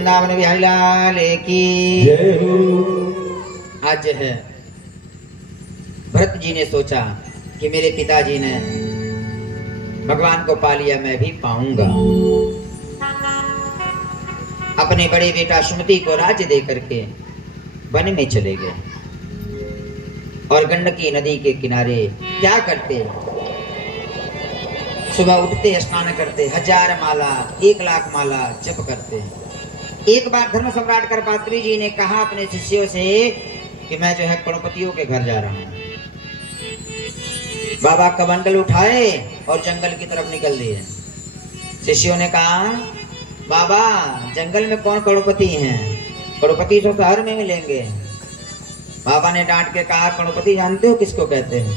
वृंदावन बिहारी लाल की जय हो। आज है भरत जी ने सोचा कि मेरे पिताजी ने भगवान को पा लिया, मैं भी पाऊंगा। अपने बड़े बेटा सुमति को राज्य दे करके वन में चले गए और गंडकी नदी के किनारे क्या करते, सुबह उठते स्नान करते, 1000 माला 1 लाख माला जप करते। एक बार धर्म सम्राट करपात्री जी ने कहा अपने शिष्यों से कि मैं जो है करोड़पतियों के घर जा रहा हूं। बाबा कमंडल उठाए और जंगल की तरफ निकल दिए। शिष्यों ने कहा बाबा जंगल में कौन करोड़पति हैं, करोड़पति तो शहर में मिलेंगे। बाबा ने डांट के कहा करोड़पति जानते हो किसको कहते हैं?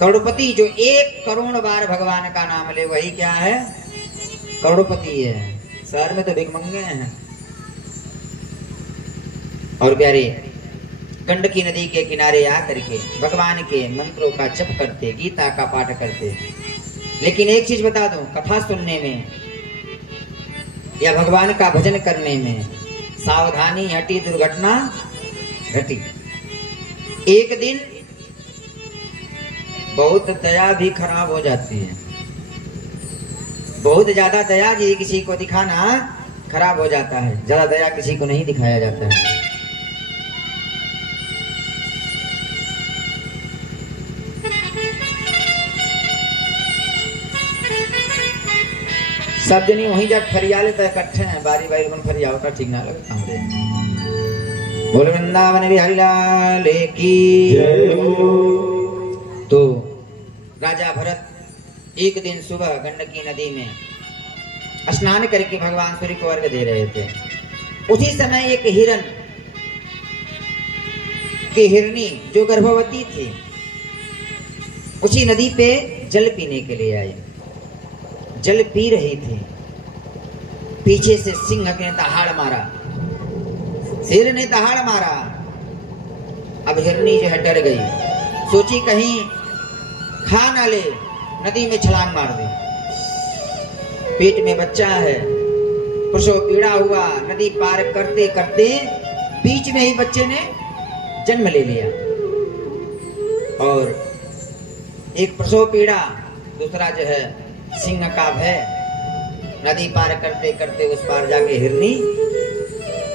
करोड़पति जो 1 करोड़ बार भगवान का नाम ले वही क्या है, करोड़पति है। शहर में तो भिखमंगे हैं। और प्यारे गंडकी नदी के किनारे आकर के भगवान के मंत्रों का जप करते, गीता का पाठ करते। लेकिन एक चीज बता दूं, कथा सुनने में या भगवान का भजन करने में सावधानी हटी, दुर्घटना घटी। एक दिन बहुत दया भी खराब हो जाती है। बहुत ज्यादा दया जी किसी को दिखाना खराब हो जाता है, ज्यादा दया किसी को नहीं दिखाया जाता है। सब जनी वहीं जा फरियाले तो इकट्ठे हैं, बारी बारी मन फरियाओ का ठीक ना लगता हमरे। बोल वृंदावन बिहारी लाल की जय हो। तो राजा भरत एक दिन सुबह गंडकी नदी में स्नान करके भगवान सूर्य को अर्घ दे रहे थे। उसी समय एक हिरण की हिरनी जो गर्भवती थी उसी नदी पे जल पीने के लिए आई। जल पी रही थी, पीछे से सिंह ने दहाड़ मारा, शेर ने दहाड़ मारा। अब हिरनी जो है डर गई, सोची कहीं खा ना ले, नदी में छलांग मार दी। पेट में बच्चा है, प्रसव पीड़ा हुआ, नदी पार करते करते बीच में ही बच्चे ने जन्म ले लिया। और एक प्रसव पीड़ा, दूसरा जो है सिंह का भय। नदी पार करते करते उस पार जाके हिरनी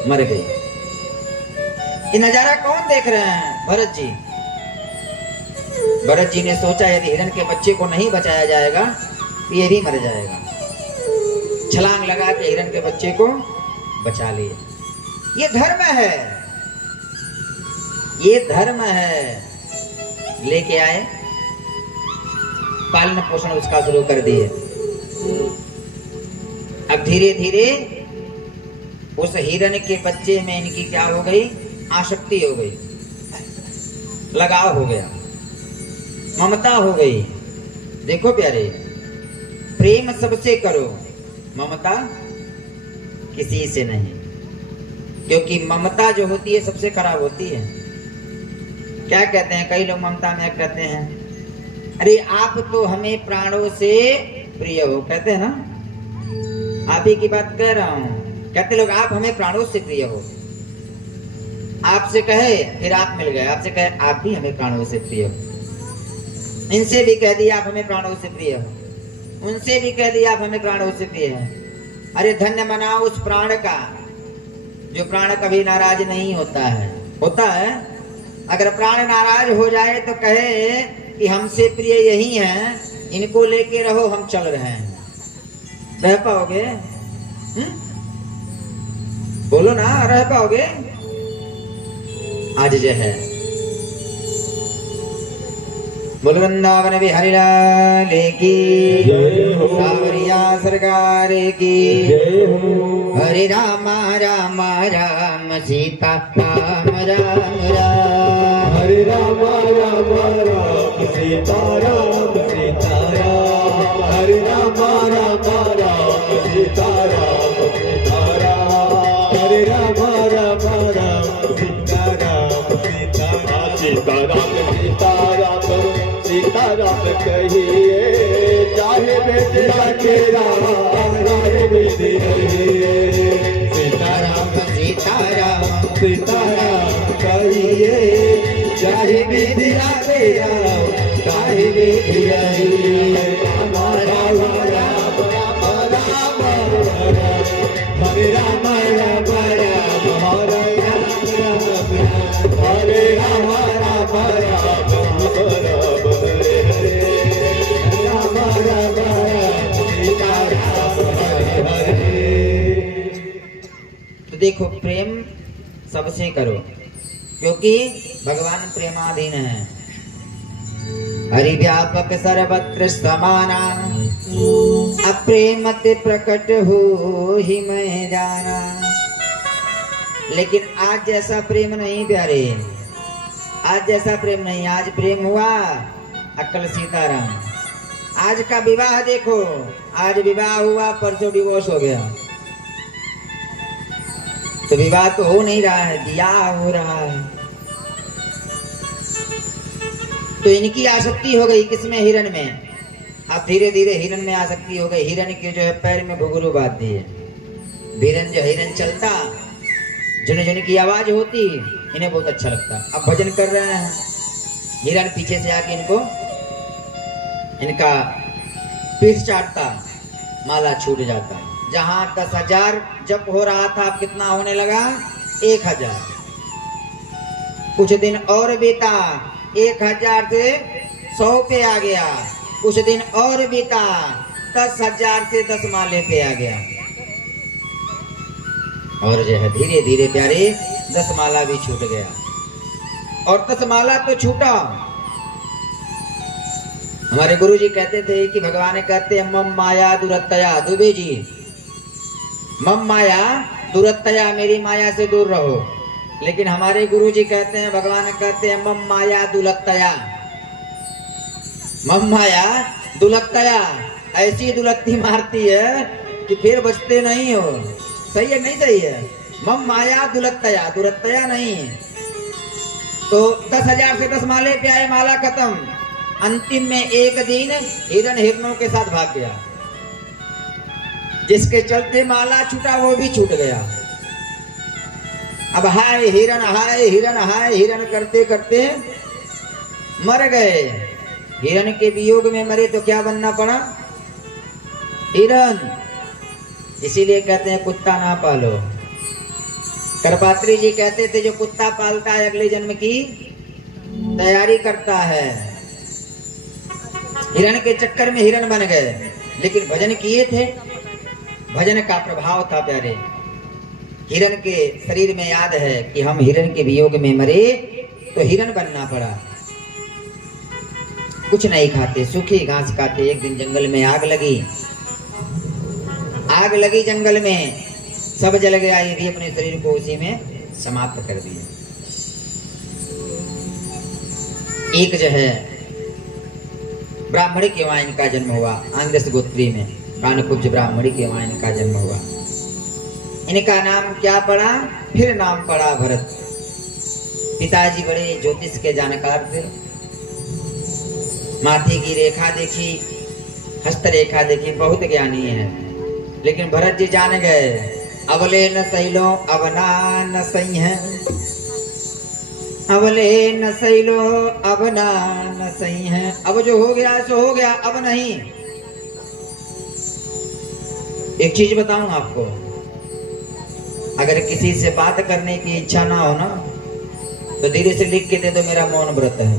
मर गई। ये नजारा कौन देख रहे हैं? भरत जी। भरत जी ने सोचा यदि हिरण के बच्चे को नहीं बचाया जाएगा तो ये भी मर जाएगा। छलांग लगा के हिरण के बच्चे को बचा लिए। ये धर्म है, ये धर्म है। लेके आए, पालन पोषण उसका शुरू कर दिए। अब धीरे धीरे उस हिरण के बच्चे में इनकी क्या हो गई, आसक्ति हो गई, लगाव हो गया, ममता हो गई। देखो प्यारे, प्रेम सबसे करो, ममता किसी से नहीं। क्योंकि ममता जो होती है सबसे खराब होती है। क्या कहते हैं कई लोग ममता में कहते हैं, अरे आप तो हमें प्राणों से प्रिय हो, कहते हैं ना। आप ही की बात कह रहा हूं। कहते लोग आप हमें प्राणों से प्रिय हो। आपसे कहे फिर आप मिल गए, आपसे कहे आप भी हमें प्राणों से प्रिय हो। इनसे भी कह दिया आप हमें प्राणों से प्रिय हो, उनसे भी कह दिया आप हमें प्राणों से प्रिय हो। अरे धन्य मनाओ उस प्राण का जो प्राण कभी नाराज नहीं होता है। होता है अगर प्राण नाराज हो जाए तो कहे कि हमसे प्रिय यही हैं, इनको लेके रहो, हम चल रहे हैं। रह पाओगे? बोलो ना, रह पाओगे? आज जो है बोल वृंदावन बिहारी लाल की, सावरिया सरकार की। हरे राम राम राम सीता राम राम राम। हरे राम राम राम सीता राम सीता राम। हरे राम राम राम सीता राम सीता राम। हरे राम राम राम सीता राम सीता राम। सीता राम सीता राम सीता राम कहिए, चाहे बेटा के राम राम विधि रहिए। काहे विधिया तेरा काहे विधिया राम राम राम राम हरे राम राम राम हरे राम हरे राम राम राम हरे हरे राम राम राम सीता राम हरे हरे। तो देखो प्रेम सबसे करो, क्योंकि भगवान प्रेमाधीन है। हरि व्यापक सर्वत्र समाना, अप्रेम ते प्रकट हो ही मैं जाना। लेकिन आज जैसा प्रेम नहीं प्यारे, आज जैसा प्रेम नहीं। आज प्रेम हुआ अक्कल सीताराम। आज का विवाह देखो, आज विवाह हुआ परसों डिवोर्स हो गया। तो विवाह तो हो नहीं रहा है, ब्याह हो रहा है। तो इनकी आसक्ति हो गई किसमें? हिरण में। अब धीरे धीरे हिरण में आसक्ति हो गई। हिरण के जो है पैर में घुंघरू बांध दिए। हिरण जो हिरण चलता, झुन झुन की आवाज होती, इन्हें बहुत अच्छा लगता। अब भजन कर रहे हैं, हिरण पीछे से आके इनका पीठ चाटता, माला छूट जाता। जहां 10,000 जप हो रहा था, अब कितना होने लगा? 1,000। कुछ दिन और बीता, 1,000 से 100 पे आ गया। कुछ दिन और बीता, 10,000 से 10 माले पे आ गया। और जो है धीरे धीरे प्यारे 10 माला भी छूट गया। और 10 माला तो छूटा। हमारे गुरुजी कहते थे कि भगवान कहते हैं मम माया दुरत्तया। दुबे जी, मम माया दुरत्तया, मेरी माया से दूर रहो। लेकिन हमारे गुरुजी कहते हैं, भगवान कहते हैं मम माया दुलत्तया। मम माया दुलत्तया, ऐसी दुलत्ती मारती है कि फिर बचते नहीं हो। सही है नहीं सही है? मम माया दुलत्तया, दुरत्तया नहीं। तो 10,000 से 10 माले पे आए, माला खत्म। अंतिम में एक दिन हिरण हिरणों के साथ भाग गया। जिसके चलते माला छूटा वो भी छूट गया। अब हाय हिरण हाय हिरण हाय हिरण करते करते मर गए। हिरण के वियोग में मरे तो क्या बनना पड़ा? हिरण। इसीलिए कहते हैं कुत्ता ना पालो। करपात्री जी कहते थे जो कुत्ता पालता है अगले जन्म की तैयारी करता है। हिरण के चक्कर में हिरण बन गए, लेकिन भजन किए थे। भजन का प्रभाव था प्यारे। हिरण के शरीर में याद है कि हम हिरण के वियोग में मरे तो हिरण बनना पड़ा। कुछ नहीं खाते, सूखी घास खाते। एक दिन जंगल में आग लगी। आग लगी जंगल में, सब जल गया। ये भी अपने शरीर को उसी में समाप्त कर दिया। एक जो है ब्राह्मणी के वहां इनका जन्म हुआ, आंग्रस गोत्री में कानकुब्ज ब्राह्मणी के वहां इनका जन्म हुआ। इनका नाम क्या पड़ा? फिर नाम पड़ा भरत। पिताजी बड़े ज्योतिष के जानकार थे। माथे की रेखा देखी, हस्त रेखा देखी, बहुत ज्ञानी है। लेकिन भरत जी जान गए, अबले न सैलो अबना न सही है। अबले न सैलो अबना न सही है। अब जो हो गया सो हो गया, अब नहीं। एक चीज बताऊं आपको, अगर किसी से बात करने की इच्छा ना हो ना, तो धीरे से लिख के दे दो मेरा मौन व्रत है।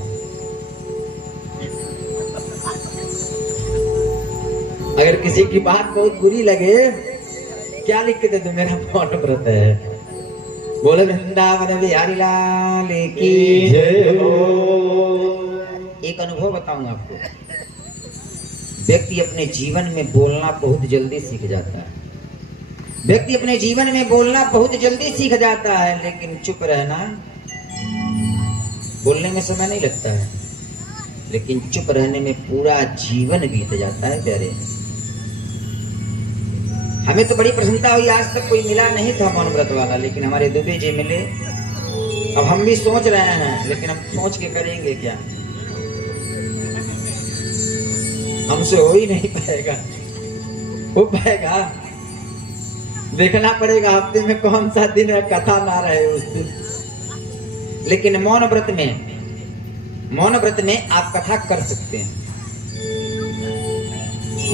अगर किसी की बात बहुत बुरी लगे, क्या लिख के दे दो? मेरा मौन व्रत है। बोले वृंदावन बिहारी लाल की जय हो। एक अनुभव बताऊं आपको। व्यक्ति अपने जीवन में बोलना बहुत जल्दी सीख जाता है। व्यक्ति अपने जीवन में बोलना बहुत जल्दी सीख जाता है, लेकिन चुप रहना, बोलने में समय नहीं लगता है, लेकिन चुप रहने में पूरा जीवन बीत जाता है प्यारे। हमें तो बड़ी प्रसन्नता हुई, आज तक कोई मिला नहीं था मौन व्रत वाला, लेकिन हमारे दुबे जी मिले। अब हम भी सोच रहे हैं, लेकिन हम सोच के करेंगे क्या? हमसे हो ही नहीं पाएगा। हो पाएगा? देखना पड़ेगा हफ्ते में कौन सा दिन है, कथा ना रहे उस दिन। लेकिन मौन व्रत में मौन व्रत में आप कथा कर सकते हैं,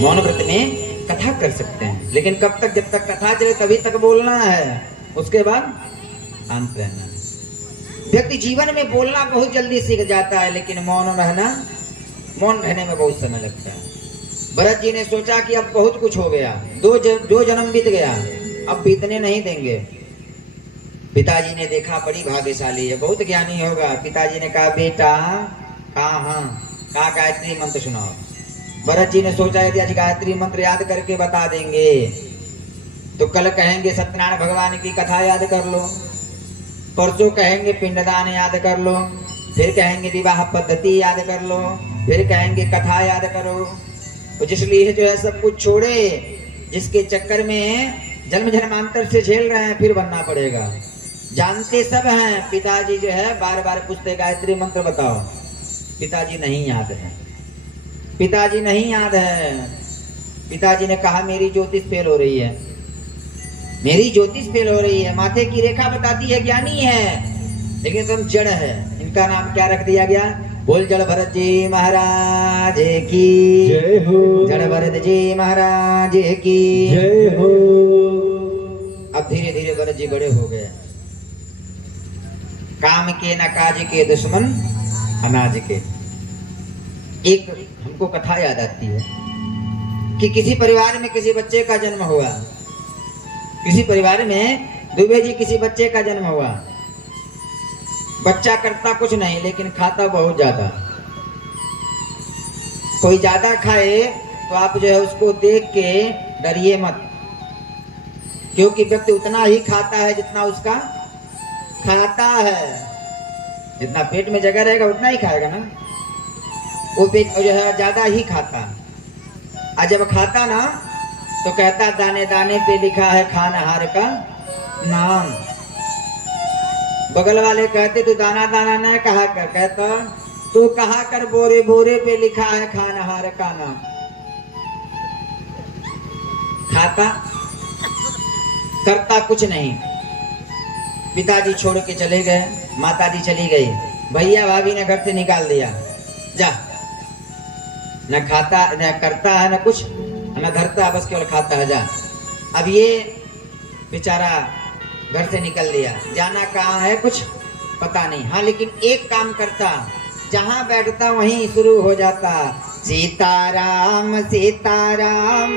मौन व्रत में कथा कर सकते हैं, लेकिन कब तक? जब तक कथा चले तभी तक बोलना है, उसके बाद शांत रहना है। व्यक्ति जीवन में बोलना बहुत जल्दी सीख जाता है, लेकिन मौन रहने में बहुत समय लगता है। भरत जी ने सोचा कि अब बहुत कुछ हो गया, दो जन्म बीत गया, अब बीतने नहीं देंगे। पिताजी ने देखा बड़ी भाग्यशाली है, बहुत ज्ञानी होगा। पिताजी ने कहा बेटा कहा गायत्री मंत्र सुनाओ। भरत जी ने सोचा यदि आज गायत्री मंत्र याद करके बता देंगे तो कल कहेंगे सत्यनारायण भगवान की कथा याद कर लो, परसों कहेंगे पिंडदान याद कर लो, फिर कहेंगे विवाह पद्धति याद कर लो, फिर कहेंगे कथा याद करो। तो इसलिए जो है सब कुछ छोड़े, जिसके चक्कर में जन्म जन्मांतर से झेल रहे हैं, फिर बनना पड़ेगा। जानते सब हैं, पिताजी जो है बार बार पूछते गायत्री मंत्र बताओ, पिताजी नहीं याद है, पिताजी नहीं याद है। पिताजी ने कहा मेरी ज्योतिष फेल हो रही है, मेरी ज्योतिष फेल हो रही है, माथे की रेखा बताती है ज्ञानी है, लेकिन तुम जड़ है। इनका नाम क्या रख दिया गया? बोल जड़ भरत जी महाराज की जय हो, जड़ भरत जी महाराज की जय हो। अब धीरे धीरे भरत जी बड़े हो गए। काम के न काज के दुश्मन अनाज के। एक हमको कथा याद आती है कि किसी परिवार में किसी बच्चे का जन्म हुआ, किसी परिवार में दुबे जी किसी बच्चे का जन्म हुआ। बच्चा करता कुछ नहीं लेकिन खाता बहुत ज्यादा। कोई ज्यादा खाए तो आप जो है उसको देख के डरिए मत, क्योंकि व्यक्ति उतना ही खाता है जितना उसका खाता है। जितना पेट में जगह रहेगा उतना ही खाएगा ना, वो पेट जो है ज्यादा ही खाता। और जब खाता ना तो कहता दाने दाने पे लिखा है खानहार का नाम। बगल वाले कहते तू दाना दाना न कहा कर, कहता तू कहा कर बोरे बोरे पे लिखा है खानहार का नाम। खाता करता कुछ नहीं। पिताजी छोड़ के चले गए, माताजी चली गई, भैया भाभी ने घर से निकाल दिया, जा। न खाता न करता है न कुछ न धरता, बस केवल खाता है, जा। अब ये बेचारा घर से निकल दिया, जाना कहाँ है कुछ पता नहीं। हाँ लेकिन एक काम करता, जहाँ बैठता वहीं शुरू हो जाता सीताराम सीताराम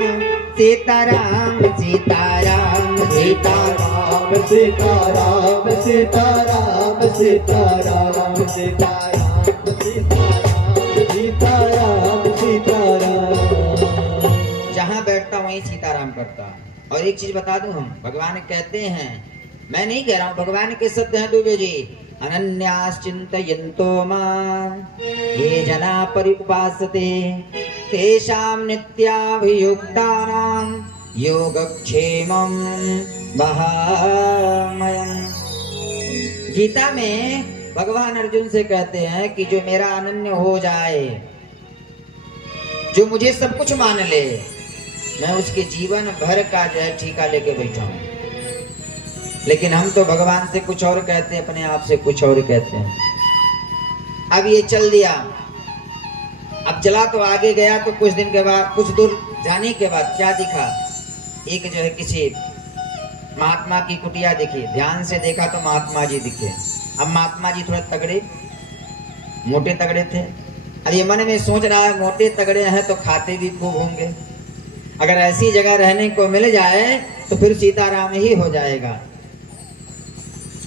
सीताराम सीताराम सीताराम सीताराम सीताराम सीताराम सीताराम सीताराम सीताराम। जहाँ बैठता वहीं सीताराम करता। और एक चीज बता दूं, हम भगवान कहते हैं, मैं नहीं कह रहा हूँ, भगवान के शब्द हैं दुबे जी, अनन्याश्चिन्तयन्तो मां ये जना परिउपासते तेषां नित्याभियुक्तानां योगक्षेमं वहामयम्। गीता में भगवान अर्जुन से कहते हैं कि जो मेरा अनन्य हो जाए, जो मुझे सब कुछ मान ले, मैं उसके जीवन भर का जो है ठीका लेके बैठा हूं। लेकिन हम तो भगवान से कुछ और कहते हैं, अपने आप से कुछ और कहते हैं। अब ये चल दिया, अब चला तो आगे गया, तो कुछ दिन के बाद, कुछ दूर जाने के बाद क्या दिखा, एक जो है किसी महात्मा की कुटिया दिखी। ध्यान से देखा तो महात्मा जी दिखे। अब महात्मा जी थोड़े तगड़े, मोटे तगड़े थे। अब ये मन में सोच रहा है मोटे तगड़े हैं तो खाते भी खूब होंगे, अगर ऐसी जगह रहने को मिल जाए तो फिर सीताराम ही हो जाएगा।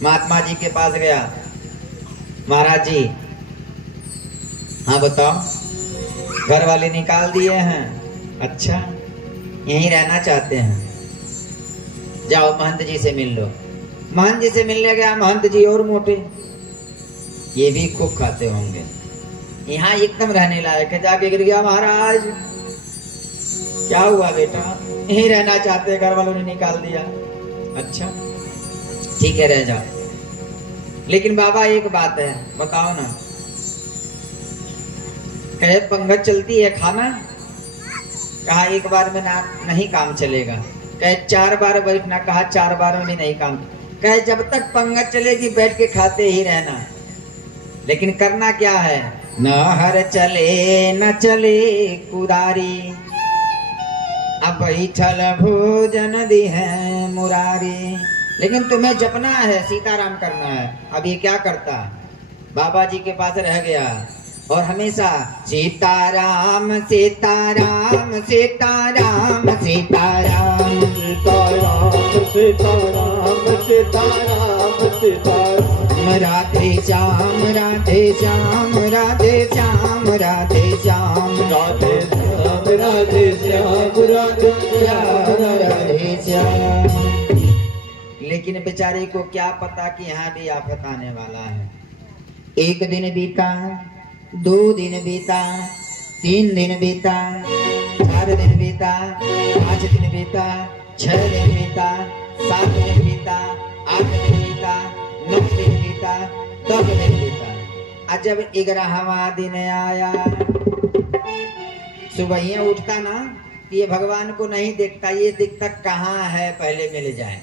महात्मा जी के पास गया, महाराज जी हाँ बताओ, घर वाले निकाल दिए हैं, अच्छा यहीं रहना चाहते हैं, जाओ महंत जी से मिल लो। महंत जी से मिलने गया, महंत जी और मोटे, ये भी खूब खाते होंगे, यहाँ एकदम रहने लायक है। जाके गिर गया, महाराज क्या हुआ बेटा, यहीं रहना चाहते, घर वालों ने निकाल दिया। अच्छा ठीक है रह जाओ, लेकिन बाबा एक बात है बताओ ना। कहे पंगत चलती है खाना, कहा एक बार में ना नहीं काम चलेगा। कहे 4 बार बैठना, कहा 4 बार में भी नहीं काम। कहे जब तक पंगत चलेगी बैठ के खाते ही रहना, लेकिन करना क्या है, न हर चले न चले कुदारी, अब बैठल भोजन दी है मुरारी। लेकिन तुम्हें जपना है, सीताराम करना है। अब ये क्या करता, बाबा जी के पास रह गया और हमेशा सीताराम सीताराम सीताराम सीताराम सीताराम सीताराम सीताराम सीताराम, राधे श्याम राधे श्याम राधे श्याम राधे श्याम राधे श्याम राधे श्याम राधे श्याम राधे श्याम। लेकिन बेचारे को क्या पता कि यहाँ भी आफत आने वाला है। एक दिन बीता, 2 दिन बीता, 3 दिन बीता, 4 दिन बीता, 5 दिन बीता, 6 दिन बीता, 7 दिन बीता, 8 दिन बीता, 9 दिन बीता, 10 दिन बीता। आज जब 11वां दिन आया, सुबह ही उठता ना, ये भगवान को नहीं देखता, ये दिखता कहाँ है, पहले मिल जाए।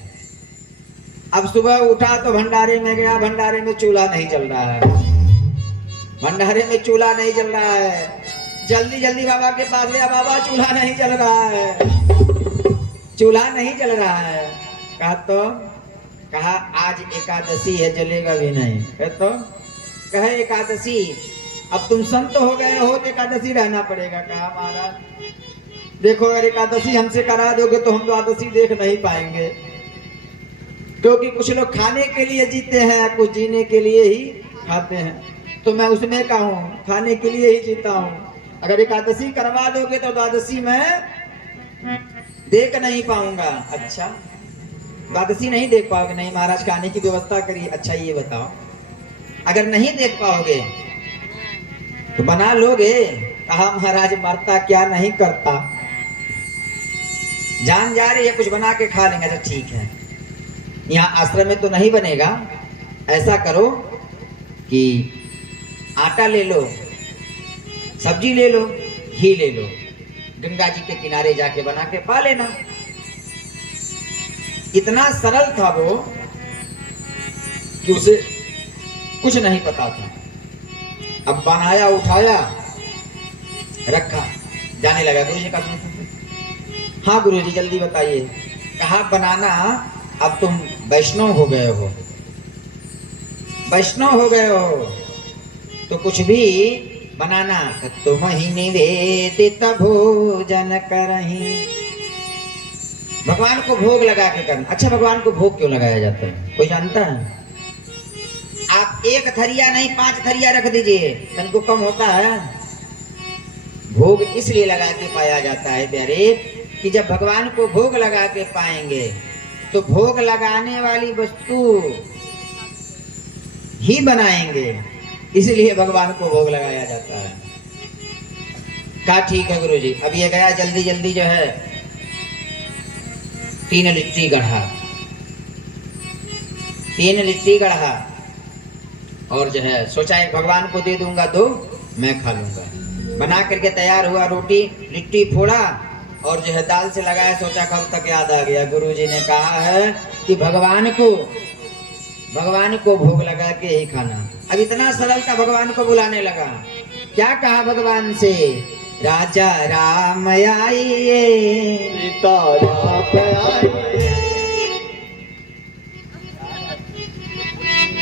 अब सुबह उठा तो भंडारे में गया, भंडारे में चूल्हा नहीं जल रहा है, भंडारे में चूल्हा नहीं जल रहा है। जल्दी जल्दी बाबा के पास गया, बाबा चूल्हा नहीं जल रहा है, चूल्हा नहीं जल रहा है। कहा आज एकादशी है, जलेगा भी नहीं। कहे एकादशी, अब तुम संत हो गए हो तो एकादशी रहना पड़ेगा। कहा महाराज देखो, अगर एकादशी हमसे करा दोगे तो हम द्वादशी देख नहीं पाएंगे, क्योंकि कुछ लोग खाने के लिए जीते हैं, कुछ जीने के लिए ही खाते हैं। तो मैं उसमें का हूँ, खाने के लिए ही जीता हूँ। अगर एकादशी करवा दोगे तो द्वादशी में देख नहीं पाऊंगा। अच्छा, द्वादशी नहीं देख पाओगे? नहीं महाराज, खाने की व्यवस्था करिए। अच्छा ये बताओ, अगर नहीं देख पाओगे तो बना लोगे? कहा महाराज मरता क्या नहीं करता, जान जा रही है, कुछ बना के खा लेंगे। अच्छा ठीक है, यहाँ आश्रम में तो नहीं बनेगा, ऐसा करो कि आटा ले लो, सब्जी ले लो, घी ले लो, गंगा जी के किनारे जाके बना के पा लेना। इतना सरल था वो कि उसे कुछ नहीं पता था। अब बनाया, उठाया, रखा, जाने लगा। गुरुजी का हाँ गुरुजी जल्दी बताइए। कहा बनाना, अब तुम वैष्णव हो गए हो, वैष्णव हो गए हो तो कुछ भी बनाना, तुम ही निवेदित भोजन करही। भगवान को भोग लगा के करना। अच्छा, भगवान को भोग क्यों लगाया जाता है, कोई जानता है? आप 1 थरिया नहीं 5 थरिया रख दीजिए, तनको कम होता है। भोग इसलिए लगा के पाया जाता है प्यारे, कि जब भगवान को भोग लगा के पाएंगे तो भोग लगाने वाली वस्तु ही बनाएंगे, इसलिए भगवान को भोग लगाया जाता है। कहा ठीक है गुरुजी। अब ये गया जल्दी जल्दी जो है 3 लिट्टी गढ़ा, 3 लिट्टी गढ़ा और जो है सोचा एक भगवान को दे दूंगा, 2 मैं खा लूंगा। बना करके तैयार हुआ, रोटी लिट्टी फोड़ा और जो है दाल से लगाया। सोचा कब तक याद आ गया, गुरुजी ने कहा है कि भगवान को भोग लगा के ही खाना। अब इतना सरल था, भगवान को बुलाने लगा। क्या कहा भगवान से? राजा राम आइए, सीता राम आइए,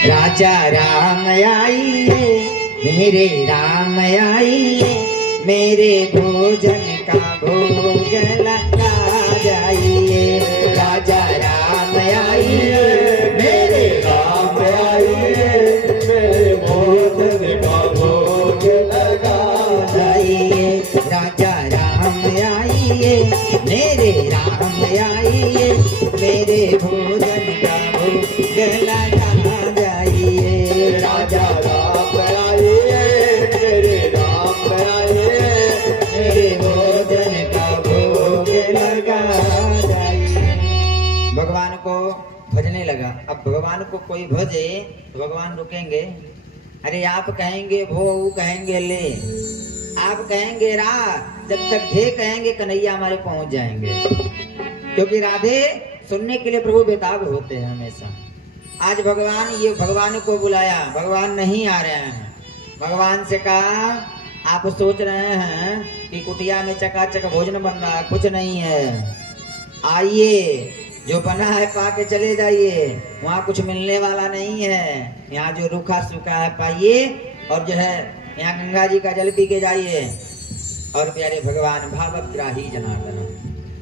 राजा राम आइए, मेरे राम आइए, मेरे भोजन का भोग लगा जाइए। राजा राम आइए, मेरे राम आइए, मेरे भोजन का भोग लगा जाइए। राजा राम आइए, मेरे राम आइए, मेरे भोजन का भोग लगा जाइए। राजा राम आइए, मेरे राम आइए, मेरे भोजन का भोग लगा जाइए। भगवान को भजने लगा। अब भगवान को कोई भजे तो भगवान रुकेंगे? अरे आप कहेंगे भो, कहेंगे ले, आप कहेंगे रा, जब तक धे कहेंगे कन्हैया हमारे पहुंच जाएंगे। क्योंकि राधे सुनने के लिए प्रभु बेताब होते हैं हमेशा। आज भगवान को बुलाया, भगवान नहीं आ रहे हैं। भगवान से कहा आप सोच रहे हैं कि कुटिया में चकाचक भोजन बन रहा है, कुछ नहीं है। आइए, जो बना है पाके चले जाइए, वहाँ कुछ मिलने वाला नहीं है। यहाँ जो रूखा सूखा है पाइए, और जो है यहाँ गंगा जी का जल पी के जाइए। और प्यारे भगवान भावग्राही जनार्दन,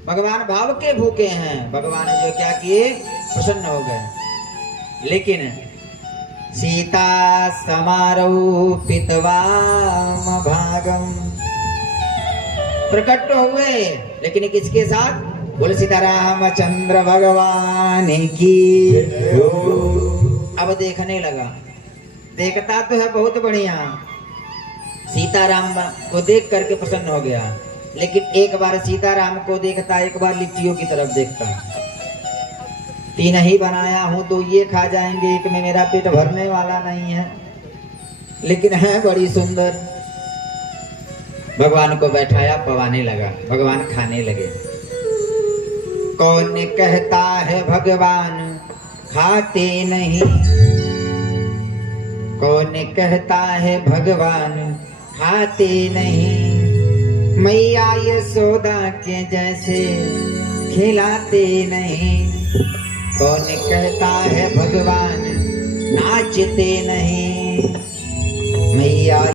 भगवान भाव के भूखे हैं। भगवान जो क्या किए, प्रसन्न हो गए। लेकिन सीता समारोपितवाम भागम, प्रकट तो हुए, लेकिन किसके साथ? बोले सीतारामचंद्र भगवान की। अब देखने लगा, देखता तो है बहुत बढ़िया, सीताराम को देख करके प्रसन्न हो गया। लेकिन एक बार सीताराम को देखता, एक बार लिट्टियों की तरफ देखता। तीन ही बनाया हूं तो ये खा जाएंगे, एक में मेरा पेट भरने वाला नहीं है, लेकिन है बड़ी सुंदर। भगवान को बैठाया, पवाने लगा, भगवान खाने लगे। कौन कहता है भगवान खाते नहीं, कौन कहता है भगवान खाते नहीं, मैया यशोदा के जैसे खिलाते नहीं। कौन कहता है भगवान नाचते नहीं, मैया